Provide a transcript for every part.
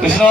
कृष्ण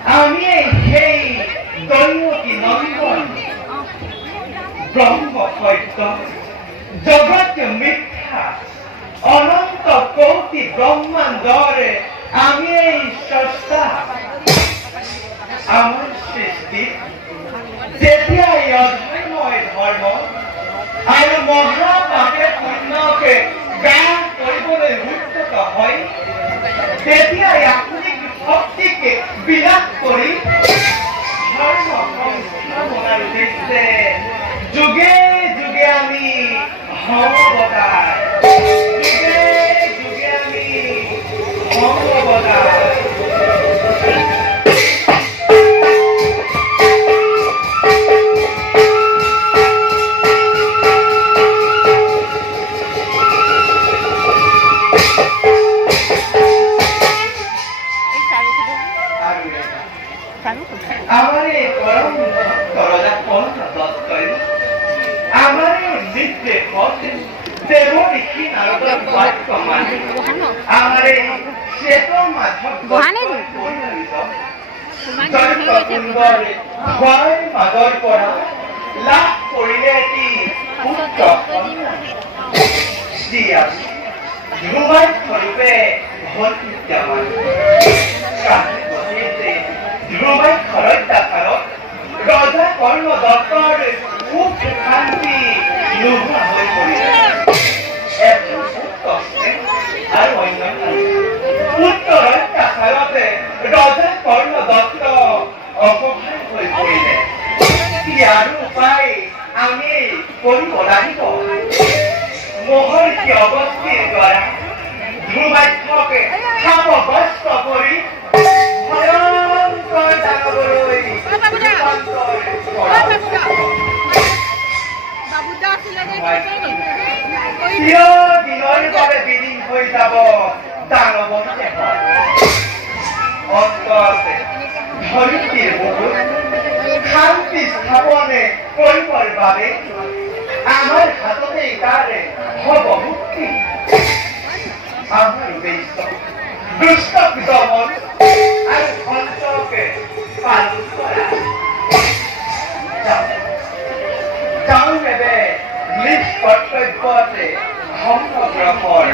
আমি সেই দৈনকী নন্দন ব্রহ্ম সত্য জগৎ মিথ্যা অনন্ত কোটি ব্রহ্মাণ্ডরে আমি এই স্রষ্টা আমার সৃষ্টি যেতিয়া এই অধৰ্ময় ধৰ্ম আৰু মহাপাপে পুণ্যকে গান কৰিবলৈ উদ্যত হয় তেতিয়াই আপুনি শক্তিকে বিনাশ কৰি ধৰ্ম সংস্থাপনাৰ উদ্দেশ্যে যুগে যুগে আমি সমবতাৰ যুগে যুগে আমি সমবতাৰ আমারে পরম করলা পূর্ণ দত্তই আমারে নিত্যে হতে দেব দেখি নারদর বাক্য মানে আমারে শ্বেত মাধব সুন্দরে ভয় মাদর পৰা লাভ কৰিলে এটি পুত্ৰ দিয়া ধ্ৰুৱাই স্বৰূপে হ'ল বিদ্যামান ধ্ৰুৱাই খৰত্যাচাৰত ৰজা কৰ্ণ দত্তৰ সুখ শান্তি নোহোৱা হৈ পৰিলে এজন পুত্ৰ আৰু অন্য পুত্ৰৰ অত্যাচাৰতে ৰজা কৰ্ণ দত্ত অসহায় হৈ পৰিলে ইয়াৰ উপায় আমি কৰিব লাগিব মহৰ্ষি অগস্ত্যৰ দ্বাৰা ধ্ৰুৱাক্ষকে সামগ্ৰস্ত কৰি ভয়ংকৰ দানৱলৈ চিৰদিনৰ বাবে বিলীন হৈ যাব দানৱৰ দেহত অন্ততে ধৰিত্ৰীৰ বুকুত শান্তি স্থাপনে কৰিবৰ বাবে আমাৰ হাততে তাৰে হ'ব মুক্তি আমাৰ উদ্দেশ্য দুষ্ট দমন আৰু ধ্বংসকে পালন কৰা যাওঁ এবে নিজ কৰ্তব্যতে অংশগ্ৰহণ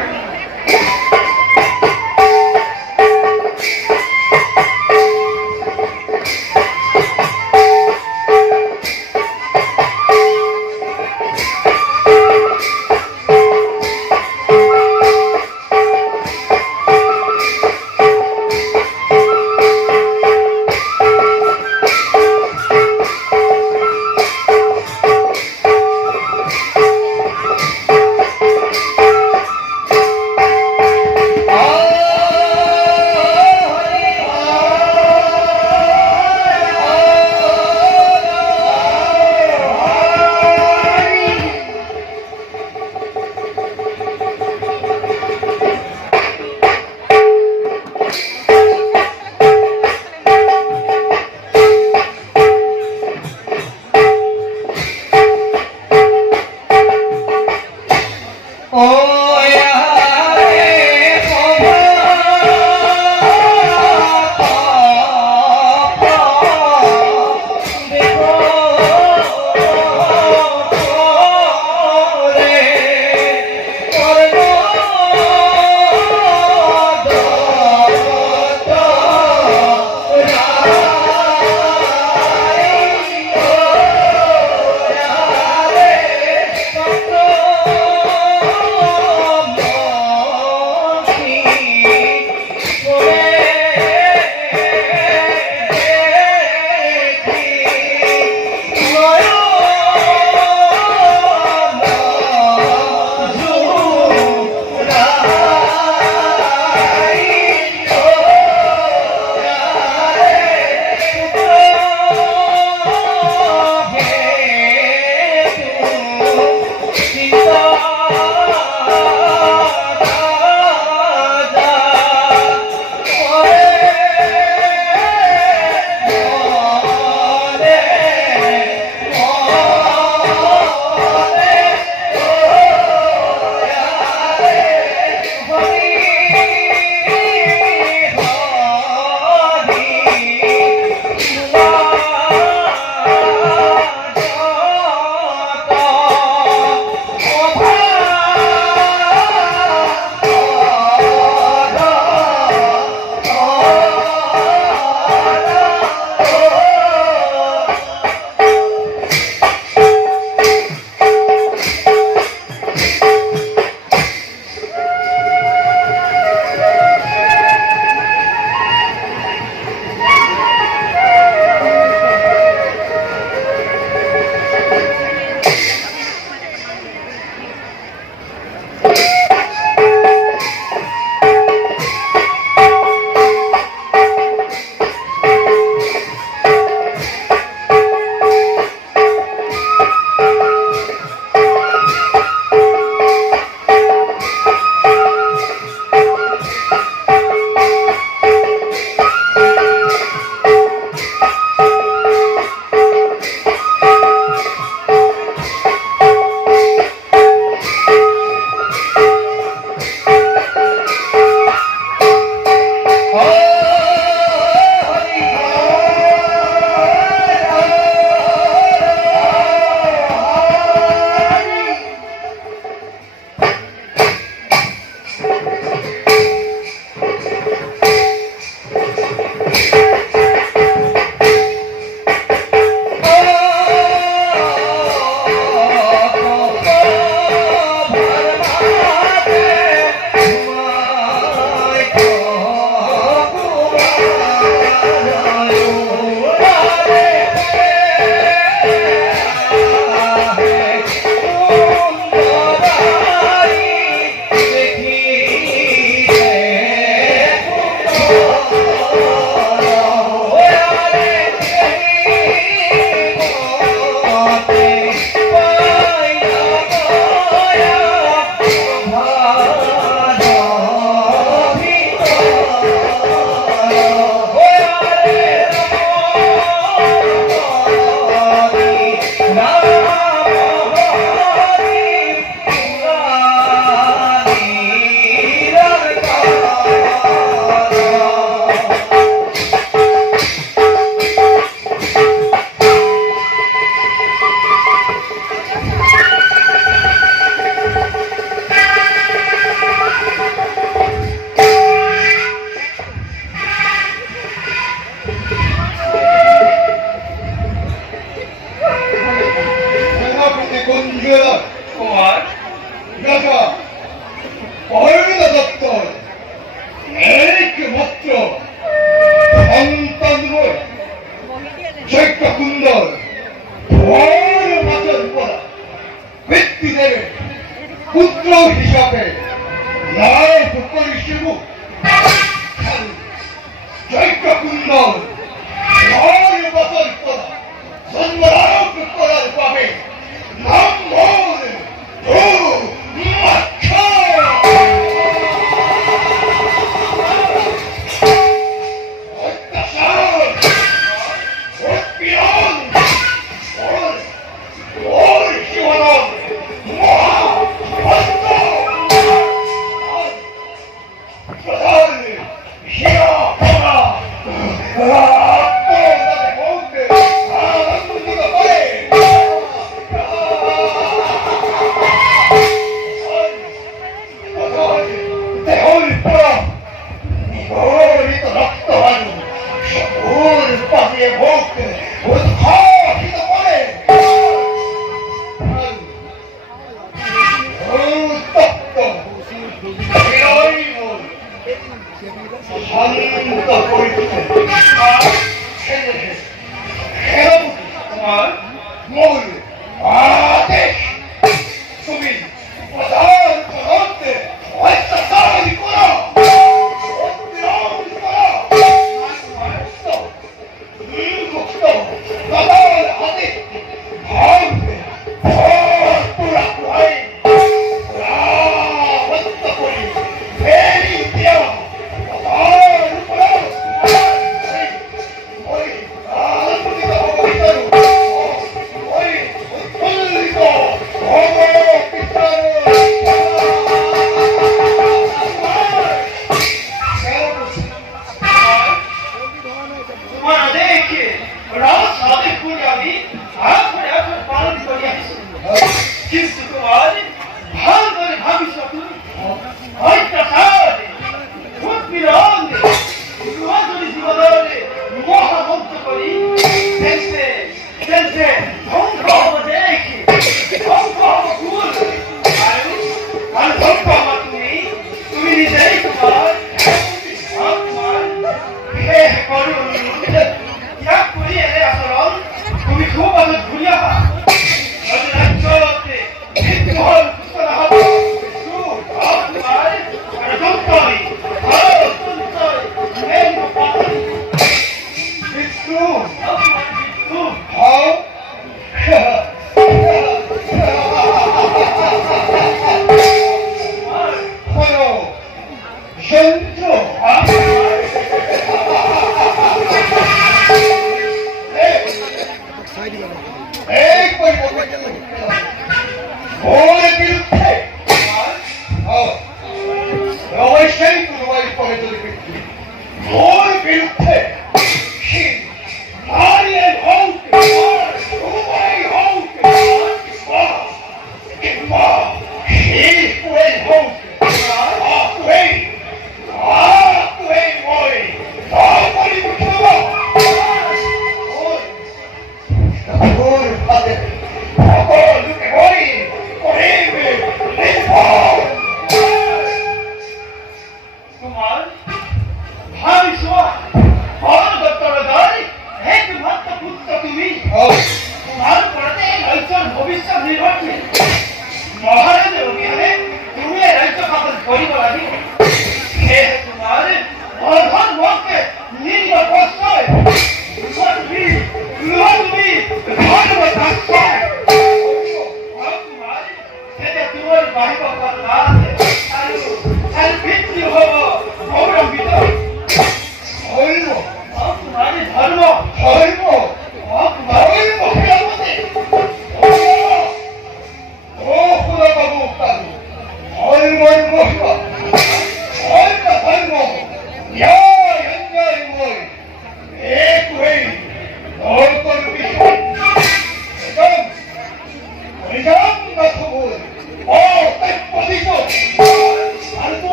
কুন্দর বড় বছর পর ব্যক্তিদেবের পুত্র হিসাবে লাভ করিসিব চৈত্র কুন্দর বড় বছর পর জন্মলাভ করার পাবে নাম মোর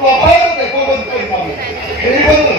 প্রভাতে গমন করিলাম এই বলে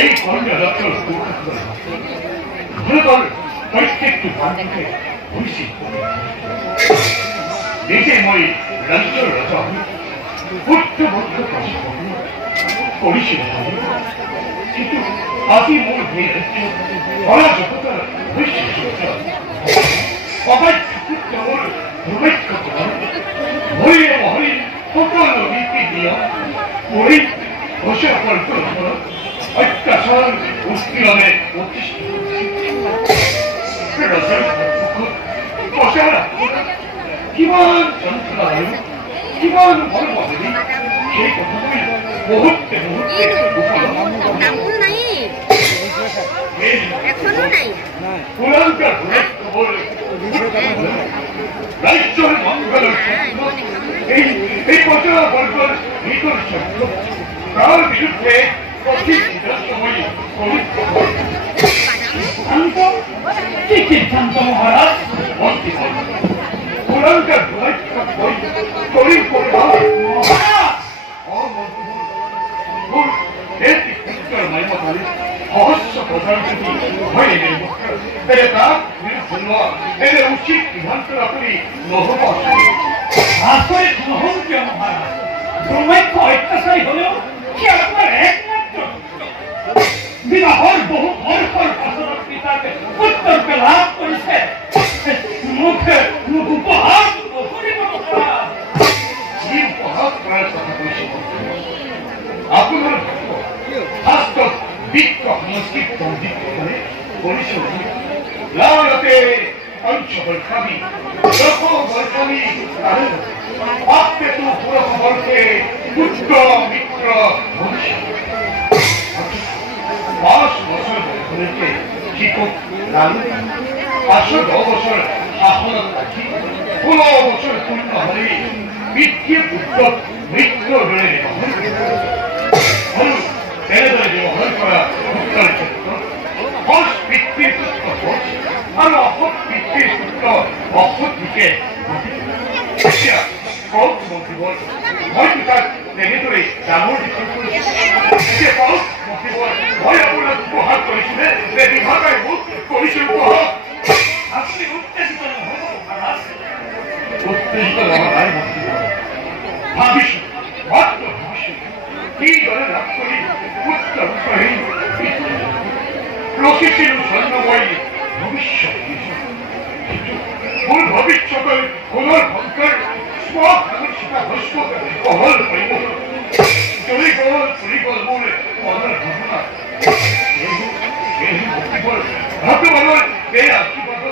এই কর্মে রক্ষণ ভূগোল প্রত্যেকটি ভারতকে ভূষিত দেশে মই রাজ্য রচন বুদ্ধবদ্ধ পরিষেবা কিন্তু আদি মূল হয়ে যাচ্ছে অরাজকতার বৈশিষ্ট্য অবাধ ঠাকুর দুর্ভাগ্য হরি হরি সকল নীতি নিয়ম পরি ঘোষণা কল্পনা অত্যাচার উৎপীড়নে কিমান যন্ত্রণা কিমান মর্মহরি সেই কথাগুলি মুহূর্তে মুহূর্তে পুরানকার রাজ্যের মঙ্গলের এই প্রচার বর্গের ভিতর শব্দ তার বিরুদ্ধে সিদ্ধান্ত মহারাজ পুরানকার তৈরি করে অবশ্য প্রধান হয়নি তার বিরুদ্ধে উচিত সিদ্ধান্ত আপনি আসলে গ্রহণকে মহারাজ ব্রহ্মাক্ষ অত্যাচারী হলেও কি আপনার একমাত্র বিবাহর বহু ঘর পিতাকে পুত্রকে লাভ করেছে মুখে উপহার আপনার স্বাস্থ্য বিক্ষ সংস্কৃত করে পরিষদ লালতে পঞ্চবল খাবি রকবর্ষণী আপনি তো পুরো খবরকে পুত্র মিত্র ভবিষ্যৎ 5 বছর ধরেছে শিক্ষক লালু 510 বছর শাসন থাকি 15 বছর পূর্ণ হলে বিদ্যে পুত্র মিত্র বেড়ে ব্যবহার করা উত্তর ক্ষেত্র হস পিতৃর পুত্র আর অপর পিতৃর পুত্র অপর দিকে মন্ত্রীবল হয়তো তার ভেঙে ধরে ডাঙর সে মন্ত্রীবল ভয় আপনার উপহার করেছিল বিভাগায় মুখ করেছিল উপহার আপনি উত্তেজিত উত্তেজিত মহারায় মন্ত্রীবল ভাবিস মাত্র ভাবিস কি দলে লাভ করি উত্তর প্রকৃতির স্বর্ণময়ী ভবিষ্যৎ মূল ভবিষ্যতের পুনর্ভঙ্কর স্বভাবসীতা ভস্ম অহল হইব চলিগল চলিগল মূলে অনার ঘটনা ভগবানের এই আশীর্বাদ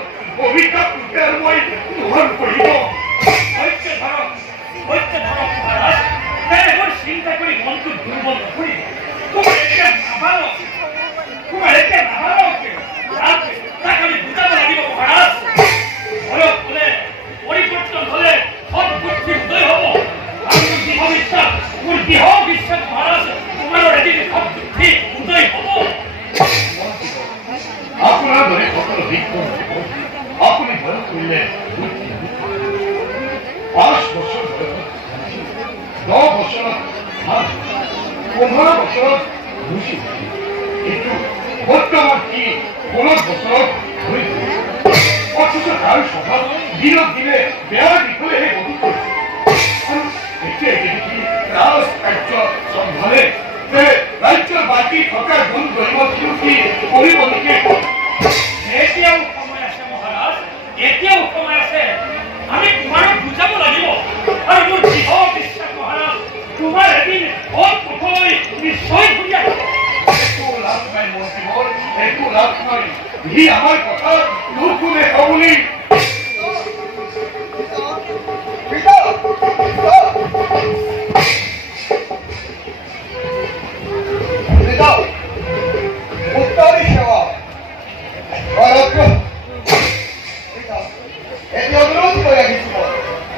অভিজ্ঞা উত্তরময় গ্রহণ করিব মহারাজ এবার চিন্তা করি মনকে দুর্বল করিব তোমার এটা ভালো তোমার এটা ভালো তাকে আমি বুঝাতে লাগিব মহারাজ ভয় হলে পরিবর্তন হলে সব বুদ্ধি উদয় হব আমি দৃঢ় বিশ্বাস মোৰ দৃঢ় বিশ্বাস মহারাজ তোমার এদিন সব বুদ্ধি উদয় হব আপনার ধরে সকল বিজ্ঞ আপনি ভয় করলে 5 বছর ধরে 10 বছর 15 বছর খুশি কিন্তু বর্তমান কি 15 বছর হয়েছে অথচ তার স্বভাব দিনক দিনে বেয়া বিফলে গতি করছে কৰিব কি কৰিব নেকি এতিয়াও সময় আছে মহাৰাজ এতিয়াও সময় আছে আমি তোমাক বুজাব লাগিব আৰু মোৰ দৃঢ় বিশ্বাস মহাৰাজ তোমাৰ এদিন বহুত পথলৈ নিশ্চয় ঘূৰি আহিব একো লাভ নাই মন্ত্ৰীবৰ একো লাভ নাই সি আমাৰ কথা নুশুনে বুলি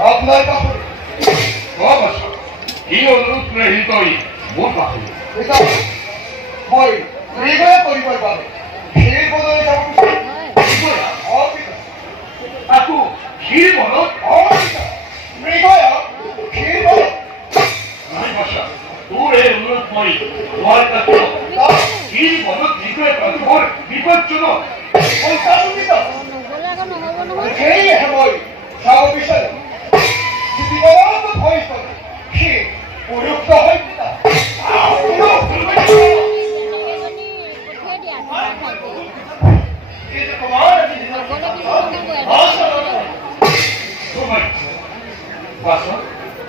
আপনার কাছে কি অনুরোধ রহিল তই মোৰ কাছে মই হৃদয় কৰিবৰ বাবে সেই বদলে যাব আকৌ ক্ষীৰ বনত হৃদয় সেই বলত নাই বাসা তোৰ এই অনুৰোধ মই তোমাৰ কাছে ক্ষীৰ বনত হৃদয় কৰাটো বৰ বিপদজনক সেয়েহে মই চাব বিচাৰোঁ জীৱনত ভয় কৰে সি উপযুক্ত হয়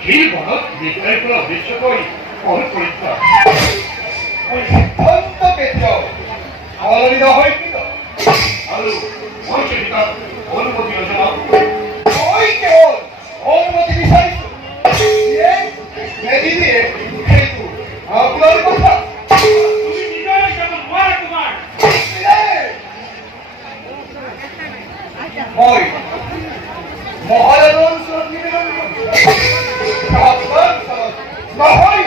ক্ষীৰ বনত বিক্ৰয় কৰা অভিযোগই বহুত পৰীক্ষা সিদ্ধান্ত কেতিয়াও সলনি নহয় কিন্তু আৰু মই কেতিয়া অনুমতি নজনাওঁ মই কেৱল অনুমতি বিচাৰিছোঁ নিদিয়ে সেইটো আপোনাৰ কথা তুমি নিজলৈ যাব নোৱাৰা তোমাৰ মই মহাৰাজৰ ওচৰত নিবেদন কৰিছোঁ আপোনাৰ ওচৰত নহয়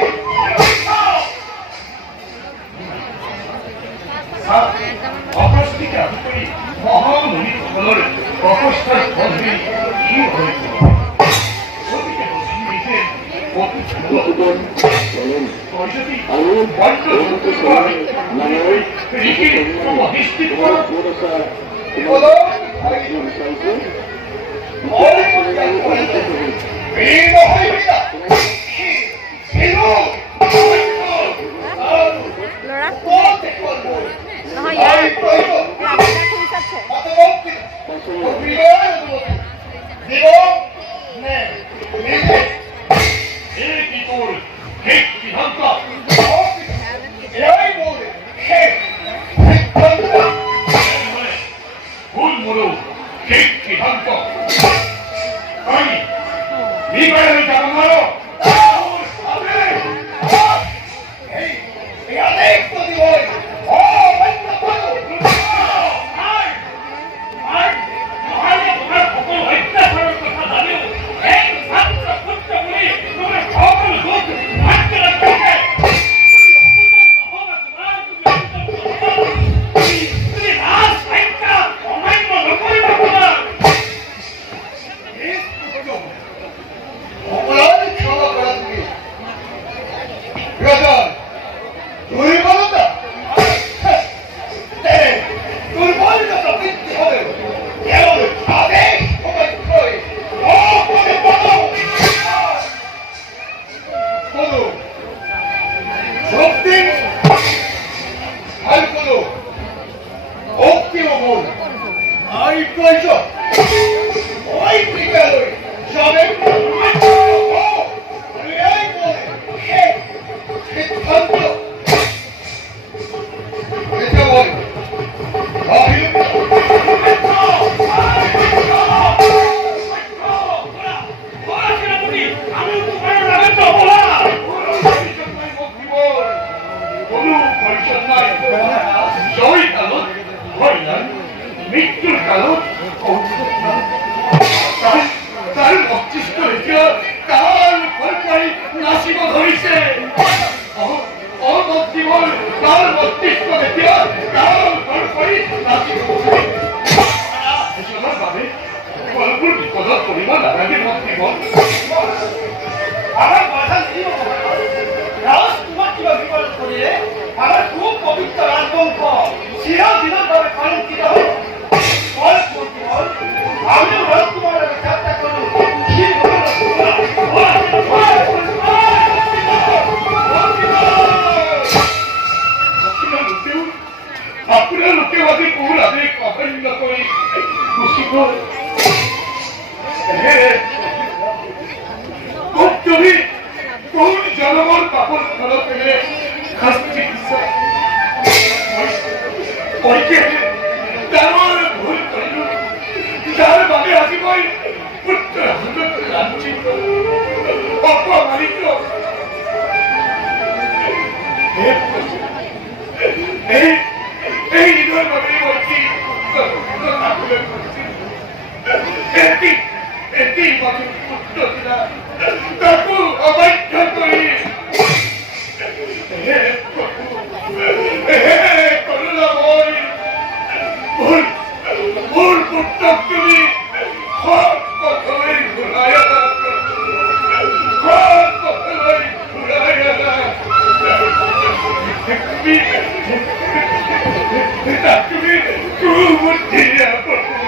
অপ্ৰস্তুতি কৰি মহামণিসকলৰ প্ৰকোষ্ঠাৰ বন্ধি কি হৈছে গতিকে নিজে মৃত্যুৰ কালত তাৰ মস্তিষ্ক এতিয়া তাৰ ভয় নাচিব ধৰিছে অমন্ত্ৰীবৰ তাৰ মস্তিষ্ক এতিয়া তাৰ ভয় নাচিব ধৰিছে বাবে ফলবোৰ বিপদত পৰিব নালাগে মন্ত্ৰীবৰ আমার কথা নিদিব রাজ তোমার কিবা বিপদ করিলে আমার খুব পবিত্র রাজবংশ চিরদিনের ভাবে কলঙ্কিত হল আমি রাজকুমার যাত্রা করব কি দক্ষিণ কোন জনমর পাপন ফল পেলে খাস চিকিৎসা পরীক্ষে তেমন ভুল করিল যার বাবে আজি মই পুত্র হাতত লাঞ্ছিত অপমানিত এই হৃদয় বাবে মই কি এটি মাত্র পুত্র ছিলা তাকু অবাধ্য করি হে প্রভু হে করুণাময় ভুল পুত্র তুমি সব পথলৈ ঘূৰাই আনা সব পথলৈ ঘূৰাই আনা তুমি কুবুদ্ধি দিয়া প্ৰভু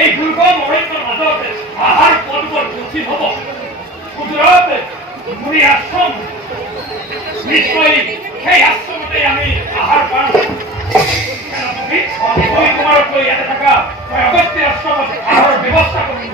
এই দুর্গম অরণ্যের মাজতে আহার পর্বত গতি হব গুজরাটে মুনি আশ্রম নিশ্চয়ই সেই আশ্রমতে আমি আহার পান মই তোমার ইয়াতে থাকা মই অগত্যে আশ্রমত আহার ব্যবস্থা কৰিম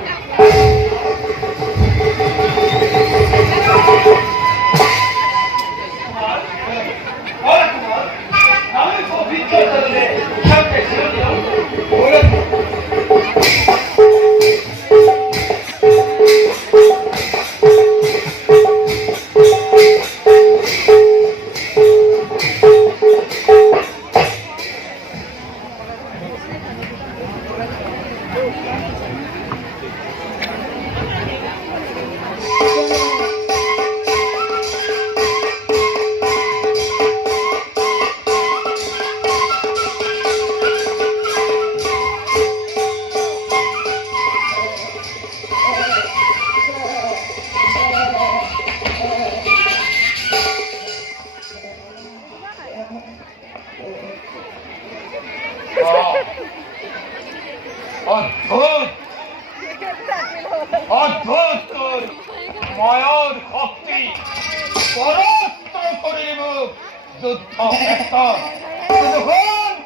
অদ্ভুত অদ্ভুত তোর ময়র শক্তি পরস্ত করিব যুদ্ধ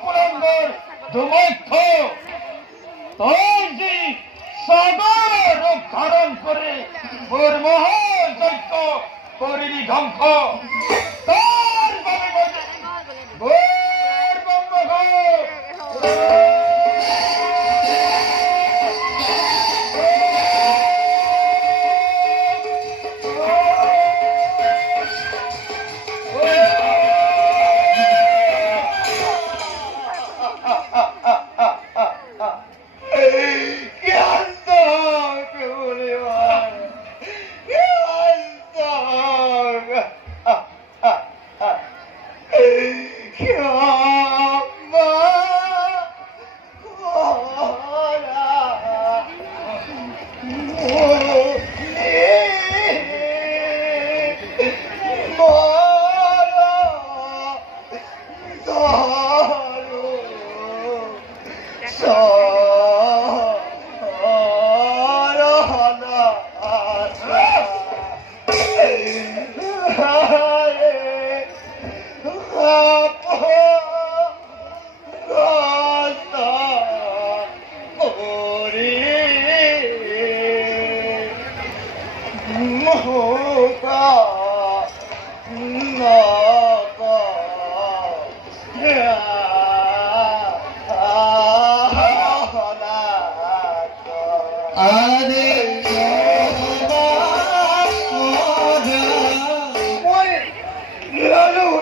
পুরন্দর দুমধ্য তোর যে সদর রূপ ধারণ করে ওর মহাযজ্ঞ করিলি ধ্বংস তোর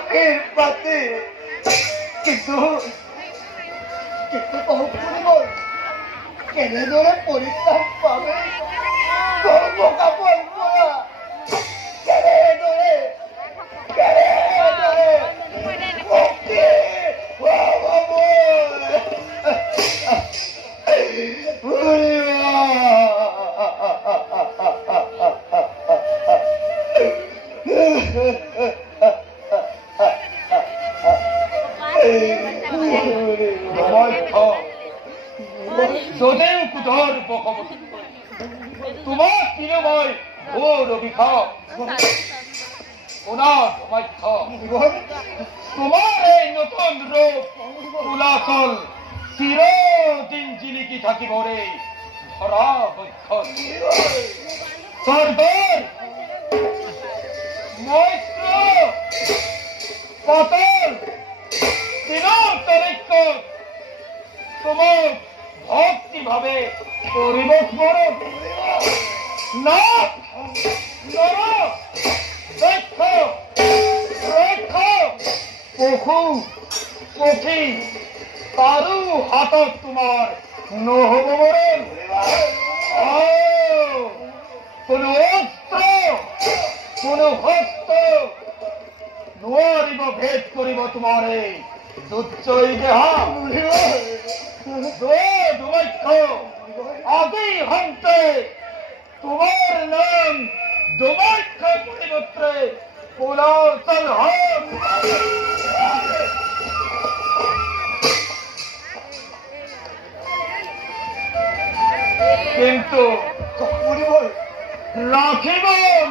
চোখের পাতে কিন্তু কিন্তু পরিবার কেনে ধরে পরিত্রাণ পাবে ধর্ম কাপড় পরা কেনে ধরে মুক্তি যদিও কুধর বকবতী তোমার তিনময় ঘোর অভিঘাত ওনার সমাখ্য তোমার এই নতুন রূপ তুলাচল চিরদিন জিলিকি থাকিব রে ধরা বৈক্ষ সর্বর মৈত্র পতন তিনতরিক্ষ তোমার ভক্তি ভাবে পরিবর্তন না দক্ষ রক্ষ পশু পক্ষী তারু হাতত তোমাৰ নহবৰণ কোনো অস্ত্ৰ কোনো হস্ত নোৱাৰিব ভেদ কৰিব তোমাৰ এই দুৰ্জয় দেহা দুমক্ষ আদি হন্তে তোমার নাম দুমক্ষ পরিবর্তে কোলাচল হোক কিন্তু রাখিব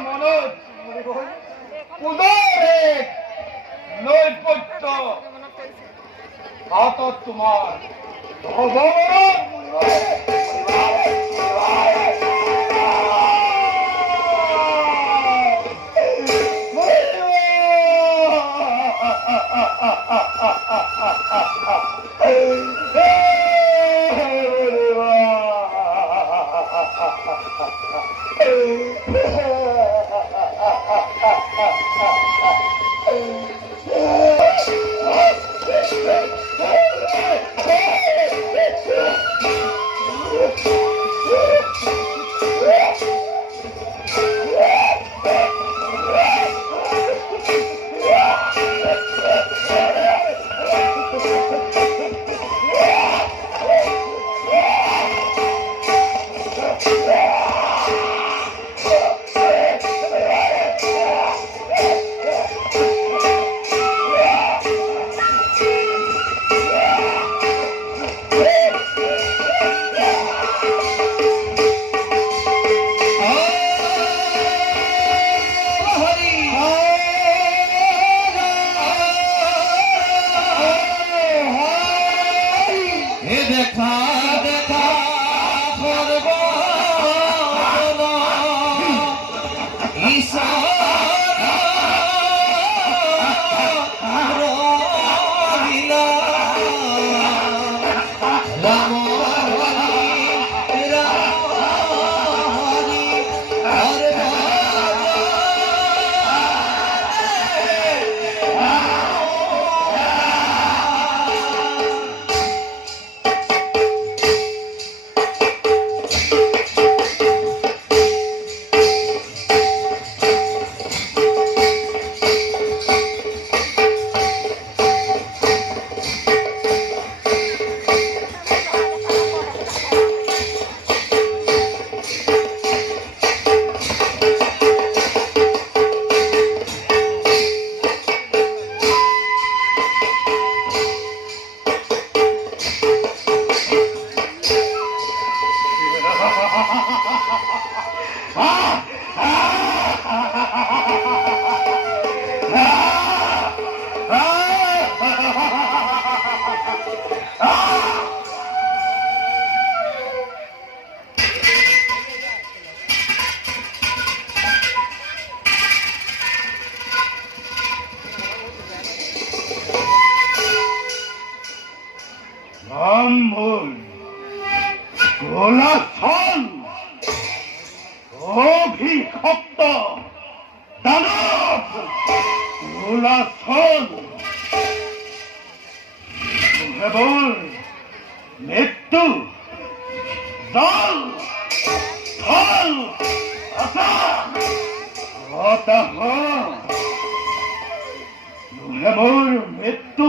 মনত পূজাৰ এক নৈপত্য হাতত তোমাৰ ভগৱান ব্রাহ্মণ গোলাসন অভিশপ্ত দানব চলাচল কেৱল মৃত্যু জল ফল আকাশ বতাহ মোৰ মৃত্যু